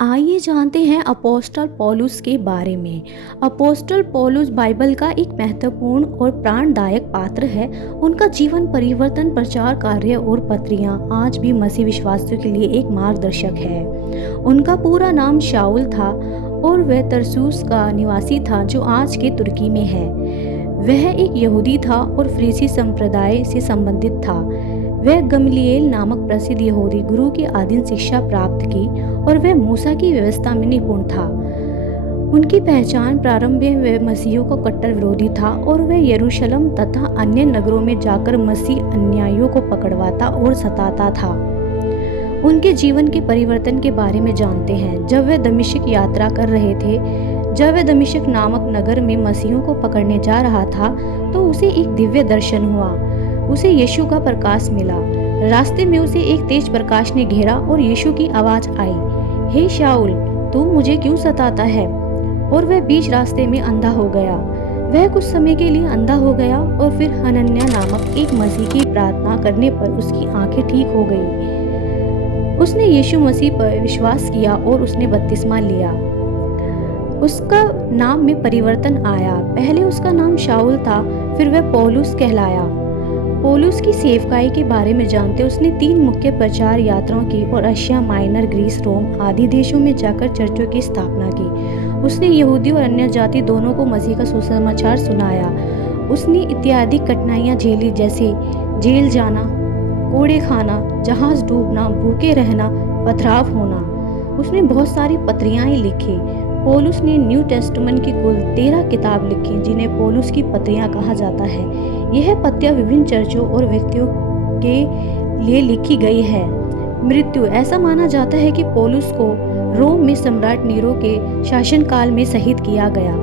आइए जानते हैं अपोस्टल पौलुस के बारे में। अपोस्टल पौलुस बाइबल का एक महत्वपूर्ण और प्राणदायक पात्र है। उनका जीवन परिवर्तन, प्रचार कार्य और पत्रियां आज भी मसीह विश्वासियों के लिए एक मार्गदर्शक है। उनका पूरा नाम शाऊल था और वह तरसूस का निवासी था जो आज के तुर्की में है। वह एक यहूदी था और फरीसी संप्रदाय से संबंधित था। वह गमलीएल नामक प्रसिद्ध यहूदी गुरु की अधीन शिक्षा प्राप्त की और वह मूसा की व्यवस्था में निपुण था। उनकी पहचान प्रारंभ में वह मसीहियों का कट्टर विरोधी था और वह यरूशलेम तथा अन्य नगरों में जाकर मसीह अनुयायियों को पकड़वाता और सताता था। उनके जीवन के परिवर्तन के बारे में जानते हैं। जब वह दमिश्क यात्रा कर रहे थे, जब वह दमिश्क नामक नगर में मसीहियों को पकड़ने जा रहा था, तो उसे एक दिव्य दर्शन हुआ। उसे यीशु का प्रकाश मिला। रास्ते में उसे एक तेज प्रकाश ने घेरा और यीशु की आवाज आई, हे शाऊल, तू मुझे क्यों सताता है? और वह बीच रास्ते में अंधा हो गया। वह कुछ समय के लिए अंधा हो गया और फिर हनन्याह नामक एक मसीह की प्रार्थना करने पर उसकी आंखें ठीक हो गई। उसने यीशु मसीह पर विश्वास किया और उसने बपतिस्मा लिया। उसका नाम में परिवर्तन आया। पहले उसका नाम शाऊल था, फिर वह पौलुस कहलाया। पौलुस की सेवकाई के बारे में जानते, उसने 3 मुख्य प्रचार यात्राओं की और एशिया माइनर, ग्रीस, रोम आदि देशों में जाकर चर्चों की स्थापना की। उसने यहूदी और अन्य जाति दोनों को मसीह का सुसमाचार सुनाया। उसने इत्यादि कठिनाइयां झेली, जैसे जेल जाना, कोड़े खाना, जहाज डूबना, भूखे रहना, पथराव होना। उसने बहुत सारी पत्रियां लिखी। पौलुस ने न्यू टेस्टामेंट की कुल 13 किताब लिखी, जिन्हें पौलुस की पत्रियां कहा जाता है। यह पत्रियां विभिन्न चर्चों और व्यक्तियों के लिए लिखी गई है। मृत्यु, ऐसा माना जाता है कि पौलुस को रोम में सम्राट नीरो के शासनकाल में शहीद किया गया।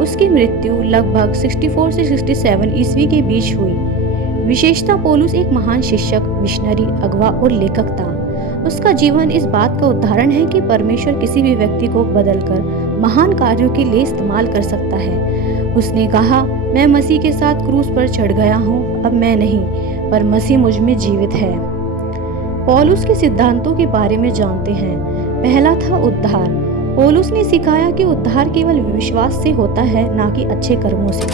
उसकी मृत्यु लगभग 64 से 67 ईस्वी के बीच हुई। विशेषता, पौलुस एक महान शिक्षक, मिशनरी, अगवा और लेखक था। उसका जीवन इस बात का उदाहरण है कि परमेश्वर किसी भी व्यक्ति को बदलकर महान कार्यों के लिए इस्तेमाल कर सकता है। उसने कहा, मैं मसीह के साथ क्रूस पर चढ़ गया हूँ। अब मैं नहीं, पर मसीह मुझ में जीवित है। पौलुस के सिद्धांतों के बारे में जानते हैं। पहला था उद्धार। पौलुस ने सिखाया कि उद्धार केवल विश्वास से होता है, ना कि अच्छे कर्मों से,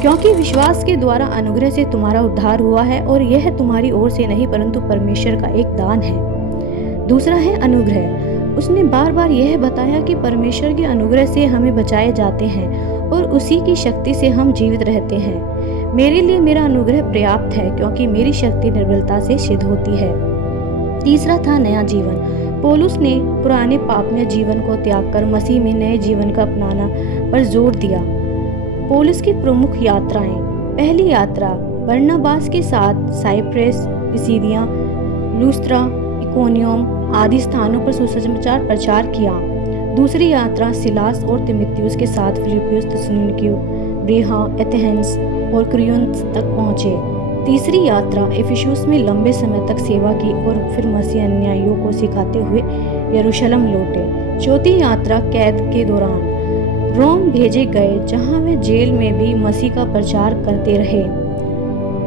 क्योंकि विश्वास के द्वारा अनुग्रह से तुम्हारा उद्धार हुआ है और यह तुम्हारी ओर से नहीं परंतु परमेश्वर का एक दान है। दूसरा है अनुग्रह। उसने बार बार यह बताया कि परमेश्वर के अनुग्रह से हमें बचाए जाते हैं और उसी की शक्ति से हम जीवित रहते हैं। मेरे लिए मेरा अनुग्रह पर्याप्त है, क्योंकि मेरी शक्ति निर्बलता से सिद्ध होती है। तीसरा था नया जीवन। पौलुस ने पुराने पापमय जीवन को त्याग कर मसीह में नए जीवन का अपनाना पर जोर दिया। पौलुस की प्रमुख यात्राएं। पहली यात्रा बरनबास के साथ साइप्रस, पिसिदिया, लुस्त्रा, इकोनियम आदि स्थानों पर सुसमाचार प्रचार किया। दूसरी यात्रा सिलास और तिमुथियुस के साथ फिलिप्पी, थिस्सलुनीकि, ब्रेहा, एथेंस और कुरिन्थ तक पहुंचे। तीसरी यात्रा इफिसुस में लंबे समय तक सेवा की और फिर मसीह अनुयायियों को सिखाते हुए यरूशलेम लौटे। चौथी यात्रा कैद के दौरान रोम भेजे गए, जहां वे जेल में भी मसीह का प्रचार करते रहे।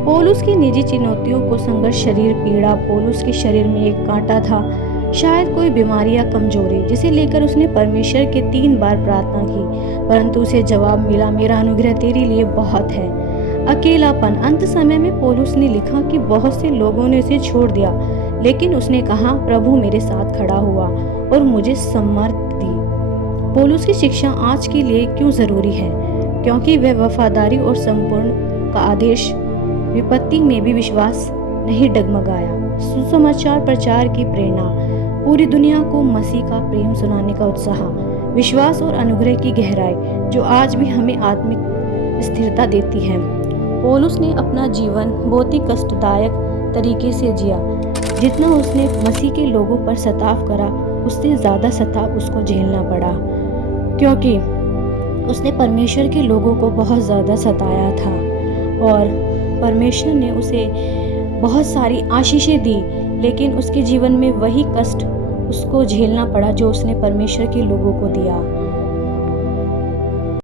पौलुस की निजी चुनौतियों को संघर्ष, शरीर पीड़ा। पौलुस के शरीर में एक कांटा था, शायद कोई बीमारी या कमजोरी, जिसे लेकर उसने परमेश्वर के 3 बार प्रार्थना की, परंतु उसे जवाब मिला, मेरा अनुग्रह तेरे लिए बहुत है। अकेलापन। अंत समय में पौलुस ने लिखा कि बहुत से लोगों ने उसे छोड़ दिया, लेकिन उसने कहा, प्रभु मेरे साथ खड़ा हुआ और मुझे समर्थ दी। पौलुस की शिक्षा आज के लिए क्यों जरूरी है? क्योंकि वह वफादारी और संपूर्ण का आदेश, विपत्ति में भी विश्वास नहीं डगमगाया। सुसमाचार प्रचार की प्रेरणा, पूरी दुनिया को मसीह का प्रेम सुनाने का उत्साह, विश्वास और अनुग्रह की गहराई जो आज भी हमें आत्मिक स्थिरता देती है। पौलुस ने अपना जीवन बहुत ही कष्टदायक तरीके से जिया। जितना उसने मसीह के लोगों पर सताव करा, उससे ज़्यादा सताव उसको झेलना पड़ा, क्योंकि उसने परमेश्वर के लोगों को बहुत ज़्यादा सताया था और परमेश्वर ने उसे बहुत सारी आशीषें दी, लेकिन उसके जीवन में वही कष्ट उसको झेलना पड़ा जो उसने परमेश्वर के लोगों को दिया।